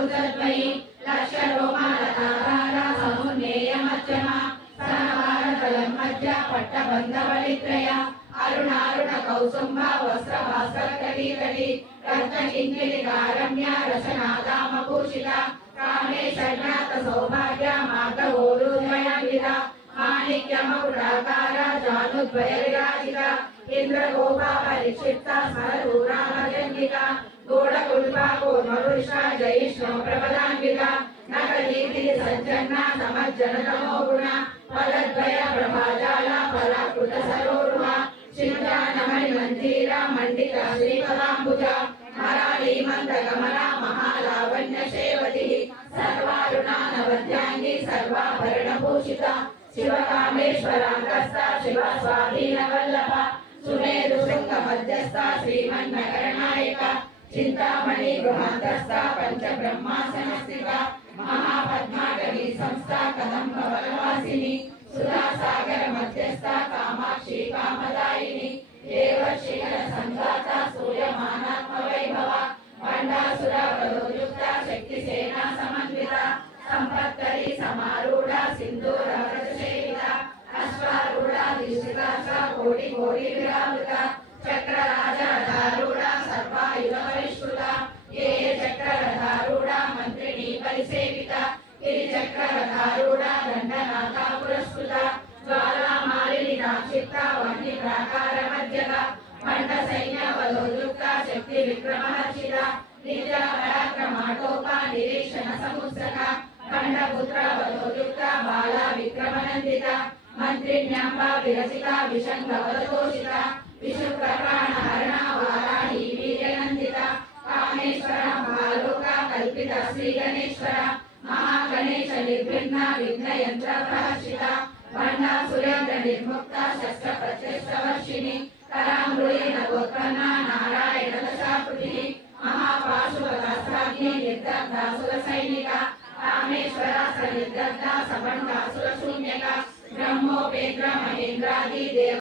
कुचद्वयी लक्षरोमालतारा समुन्नेयमध्यम सनवारतलं मध्य पट्टबन्धवलित्रय अरुणारुण कौसुम्भ वस्त्रभास्करकटीकटी रत्नकिङ्किणिकारम्य रसनादामभूषिता कामे षड्नाथ सौभाग्य मार्गोरुद्वयविदा माणिक्यमकुटाकार जानुद्वयविराजिता इंद्रगोपा परिक्षिप्ता स्मरदूरामजन्विता गूढकुल्पा कूर्मवृषा जयिष्णु प्रपदान्विता नखदीप्ति सज्जन्ना समज्जनतमो गुण फलद्वय प्रभाजाला फलाकृत सरोरुहा चिन्तानमणि मंदिरा मंडिता श्रीपदाम्बुजा मराली मंदगमना महालावण्य शेवती सर्वारुणानवद्यांगी सर्वाभरणभूषिता शिवकामेश्वरांगस्था शिव स्वाधीन वल्लभ सुमेरु शृंग मध्यस्था श्रीमन्नगरनायक चिंतामणि गृहांतस्था पंच ब्रह्मासनस्थिता महापद्माटवी संस्था कदंब वनवासिनी सुधासागर मध्यस्था कामाक्षी कामदायिनी देवर्षिगण संघाता सूर्यमानात्म वैभव भंडासुर वधोयुक्ता शक्ति सेना समन्विता संपत्तरी समारूढ़ा सिंधूर सेविता अश्वारूढ़ा दिशिका कोटि कोटि विरावृता चक्रराजारूढ़ा सर्वायुध परिष्कृता ये चक्ररथारूढ़ा मंत्रिणी परिसेविता गिरिचक्ररथारूढ़ा दंडनाथा पुरस्कृता ज्वालामालिनी नाक्षिप्ता वह्नि प्राकार मध्यगा खंड सैन्य वधोयुक्ता शक्ति विक्रमहर्षिता निज पराक्रमाटोपा निरीक्षण समुत्सका खंडपुत्र वधोयुक्ता बाला विक्रमनंदिता मंत्रिण्यांबा विरचिता विशंगवदोषिता विशुप्रप्राण हरणा वाराही वीर्यनंदिता कामेश्वर महालोका कल्पिता श्री गणेश्वर महागणेश निर्भिन्ना विघ्न यंत्र प्रहर्षिता भंडा सुरेंद्र निर्मुक्ता शस्त्र प्रत्यक्षवर्षिणी करामृळी नवोत्पन्ना नारायण दशाकृतिः महापाशुपदास्त्राग्नि निर्दग्धासुर सैनिका कामेश्वरास्त्र निर्दग्धा सबंधासुर शून्यका ब्रह्मोपेन्द्र महेन्द्रादि देव